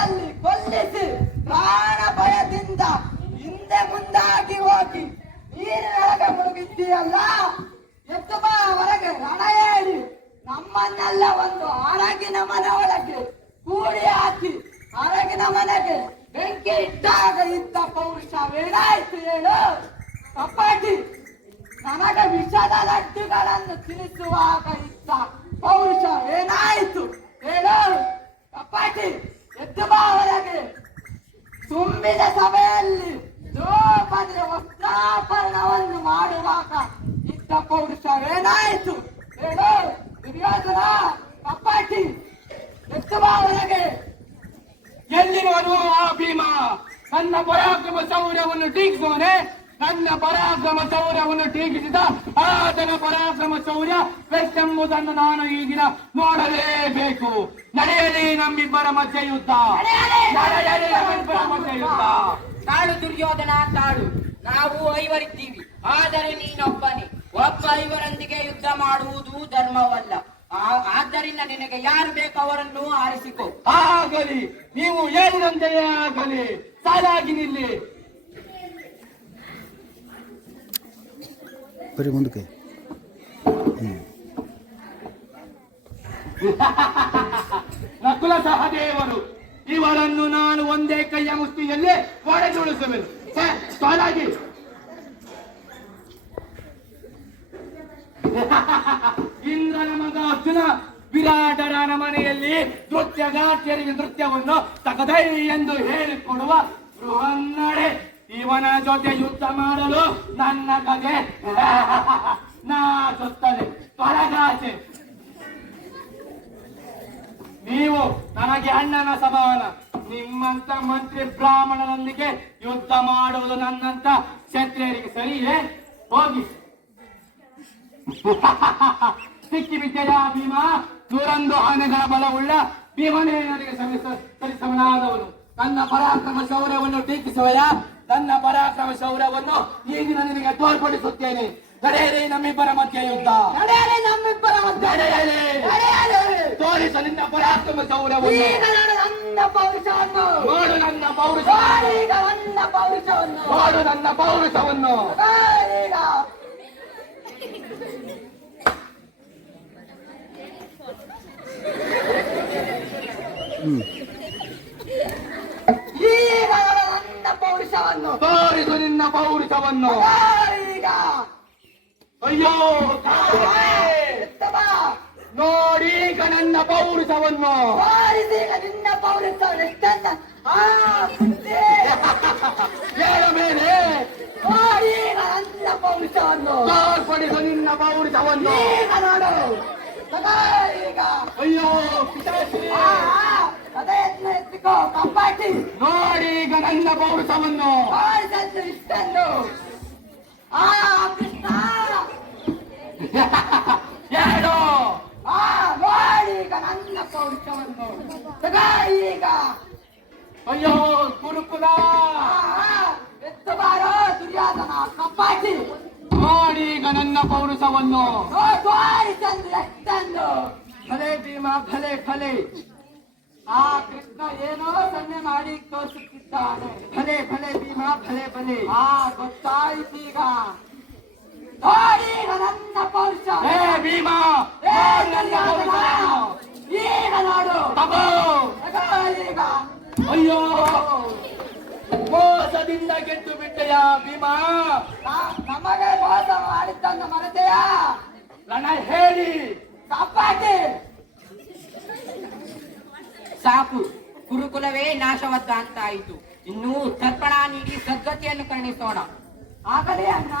ಯುದ್ಧದಲ್ಲಿ ಕೊಲ್ಲಿಸಿ ಪ್ರಾಣ ಭಯದಿಂದ ಹಿಂದೆ ಮುಂದಾಗಿ ಹೋಗಿ ನೀರಿನೊಳಗೆ ಮುಳುಗಿದ್ದೀಯಲ್ಲ. ಎದ್ದು ಬಾ ಹೊರಗೆ, ರಣ ಹೇಳಿ ನಮ್ಮನ್ನೆಲ್ಲ ಒಂದು ಹರಗಿನ ಮನೆ ಒಳಗೆ ಕೂಡಿ ಹಾಕಿ ಹರಗಿನ ಮನೆಗೆ ಬೆಂಕಿ ಇಟ್ಟಾಗ ಇದ್ದ ಪೌರುಷವೇನಾಯ್ತು ಹೇಳು ಕಪಾಟಿ. ನನಗೆ ವಿಷದ ಲಡ್ಡುಗಳನ್ನು ತಿನ್ನಿಸುವಾಗ ಇದ್ದ ಪೌರುಷ ಏನಾಯ್ತು ಹೇಳು ಕಪಾಟಿ. ಎದ್ದು ಬಾ ಹೊರಗೆ. ತುಂಬಿದ ಸಭೆಯಲ್ಲಿ ದ್ರೌಪದಿಯ ವಸ್ತ್ರಾಪರಣವನ್ನು ಮಾಡುವಾಗ ಇದ್ದ ಪೌರುಷವೇನಾಯ್ತು ಹೇಳು ದುರ್ಯೋಧನ ಕಪಾಟಿ. ಎದ್ದು ಬಾ ಹೊರಗೆ. ಎಲ್ಲಿರುವನು ಆ ಭೀಮ? ನನ್ನ ಪರಾಕ್ರಮ ಶೌರ್ಯವನ್ನು ಟೀಕಿಸುವನೆ. ನನ್ನ ಪರಾಕ್ರಮ ಶೌರ್ಯವನ್ನು ಟೀಕಿಸಿದ ಆತನ ಪರಾಕ್ರಮ ಶೌರ್ಯ ಬೆಷ್ಟೆಂಬುದನ್ನು ನಾನು ಈಗಿನ ನೋಡಲೇಬೇಕು. ನಡೆಯಲಿ ನಮ್ಮಿಬ್ಬರ ಮಧ್ಯೆ ಯುದ್ಧ, ನಡೆಯಲಿ ನಮ್ಮಿಬ್ಬರ ಮಧ್ಯೆ ಯುದ್ಧ. ತಾಳು ದುರ್ಯೋಧನ ತಾಳು. ನಾವು ಐವರಿದ್ದೀವಿ, ಆದರೆ ನೀನೊಬ್ಬನೇ. ಒಬ್ಬ ಐವರೊಂದಿಗೆ ಯುದ್ಧ ಮಾಡುವುದು ಧರ್ಮವಲ್ಲ. ಆದ್ದರಿಂದ ನಿನಗೆ ಯಾರು ಬೇಕು ಅವರನ್ನು ಆರಿಸಿಕೊ. ಆಗಲಿ, ನೀವು ಹೇಳಿದಂತೆಯೇ ಆಗಲಿ. ಸಾಲಾಗಿ ನಿಲ್ಲಿ. ಬರೀ ಮುಂದಕ್ಕೆ. ನಕುಲ ಸಹದೇವರು ಇವರನ್ನು ನಾನು ಒಂದೇ ಕೈಯ ಮುಷ್ಟಿಯಲ್ಲಿ ಒಡೆದುಳಿಸುವೆನು. ಸಾಲಾಗಿ. ಇಂದ್ರನ ಮಗ ಅರ್ಜುನ ವಿರಾಟರ ಮನೆಯಲ್ಲಿ ನೃತ್ಯಗಾರ್ತಿಯರಿಗೆ ನೃತ್ಯವನ್ನು ತಗದೈ ಎಂದು ಹೇಳಿಕೊಡುವ ಬೃಹನ್ನಡೆ. ಇವನ ಜೊತೆ ಯುದ್ಧ ಮಾಡಲು ನನ್ನ ಕತೆ ನಾಚುತ್ತದೆ. ತೊಲಗಾಚೆ. ನೀವು ನನಗೆ ಅಣ್ಣನ ಸಮಾನ. ನಿಮ್ಮಂತ ಮಂತ್ರಿ ಬ್ರಾಹ್ಮಣನೊಂದಿಗೆ ಯುದ್ಧ ಮಾಡುವುದು ನನ್ನಂತ ಕ್ಷತ್ರಿಯರಿಗೆ ಸರಿಯೇ? ಹೋಗಿ. ಸಿಕ್ಕಿ ವಿದ್ಯೆಯ ಭೀಮ. 101 ಆನೆಗಳ ಬಲವುಳ್ಳ ಭೀಮನೇ ನನಗೆ ಸರಿಸಮನಾದವನು. ನನ್ನ ಪರಾಕ್ರಮ ಶೌರ್ಯವನ್ನು ಟೀಕಿಸುವೆಯ? ನನ್ನ ಪರಾಕ್ರಮ ಶೌರ್ಯವನ್ನು ಈಗಿನ ನಿನಗೆ ತೋರ್ಪಡಿಸುತ್ತೇನೆ. ನಡೆಯಲಿ ನಮ್ಮಿಬ್ಬರ ಮಧ್ಯೆ ಯುದ್ಧ, ನಡೆಯಲಿ ನಮ್ಮಿಬ್ಬರ ಮಧ್ಯೆ. ತೋರಿಸ ನಿನ್ನ ಪರಾಕ್ರಮ ಶೌರ್ಯವನ್ನು. ನನ್ನ ಪೌರುಷವನ್ನು ನೋಡು, ನನ್ನ ಪೌರುಷವನ್ನು ನನ್ನ ಪೌರುಷವನ್ನು ನೋಡು, ನನ್ನ ಪೌರುಷವನ್ನು. ಈಗ ನನ್ನ ಪೌರುಷವನ್ನು ತೋರಿಸು, ನಿನ್ನ ಪೌರುಷವನ್ನು. ಈಗ ಅಯ್ಯೋ ನೋಡೀಗ ನನ್ನ ಪೌರುಷವನ್ನು. ಈಗ ನಿನ್ನ ಪೌರುಷವನ್ನು ಎಷ್ಟಂತ ಹೇಳ ಮೇಲೆ ಈಗ ನನ್ನ ಪೌರುಷವನ್ನು ತೋರ್ಪಡಿಸು, ನಿನ್ನ ಪೌರುಷವನ್ನು. ಈಗ ನೋಡು. ಈಗ ಅಯ್ಯೋ ಪಿತಾಶ್ರೀ, ಅದೇ ಎತ್ತಿಕೋ ಕಪಾಟಿ. ನೋಡೀಗ ನನ್ನ ಪೌರುಷವನ್ನು. ಇಷ್ಟನ್ನು ಕೃಷ್ಣ ಹೇಳು. ನೋಡೀಗ ನನ್ನ ಪೌರುಷವನ್ನು. ಈಗ ಅಯ್ಯೋ ಗುರುಕುಲ, ಎತ್ತು ಬಾರೋ ದುರ್ಯೋಧನ ಕಪಾಟಿ. ನೋಡೀಗ ನನ್ನ ಪೌರುಷವನ್ನು. ತೋರಿಸಂದು ಎಷ್ಟಂದು. ಭಲೆ ಭೀಮ, ಭಲೆ ಭಲೆ. ಆ ಕೃಷ್ಣ ಏನೋ ಸನ್ನೆ ಮಾಡಿ ತೋರಿಸುತ್ತಿದ್ದಾನೆ. ಭಲೆ ಭಲೆ ಭೀಮ, ಭಲೆ ಭಲೆ. ಗೊತ್ತಾಯ್ತೀಗ. ನೋಡೀಗ ನನ್ನ ಪೌರುಷ. ಹೇ ಭೀಮ, ನನ್ನ ಪೌರುಷವನ್ನು. ಈಗ ನೋಡು. ತಗೋ. ಈಗ ಅಯ್ಯೋ ಮೋಸದಿಂದ ಗೆದ್ದು ಬಿಟ್ಟೆಯ ಭೀಮ. ನಮಗೆ ಮೋಸ ಮಾಡಿದ್ದನ್ನು ಮರೆತೆಯ? ರಣ ಹೇಳಿ ಕಪಾಟಿ. ಸಾಕು, ಕುರುಕುಲವೇ ನಾಶವದ್ದ ಅಂತಾಯಿತು. ಇನ್ನು ತರ್ಪಣ ನೀಡಿ ಸದ್ಗತಿಯನ್ನು ಕರುಣಿಸೋಣ. ಆಗಲಿ ಅಣ್ಣ.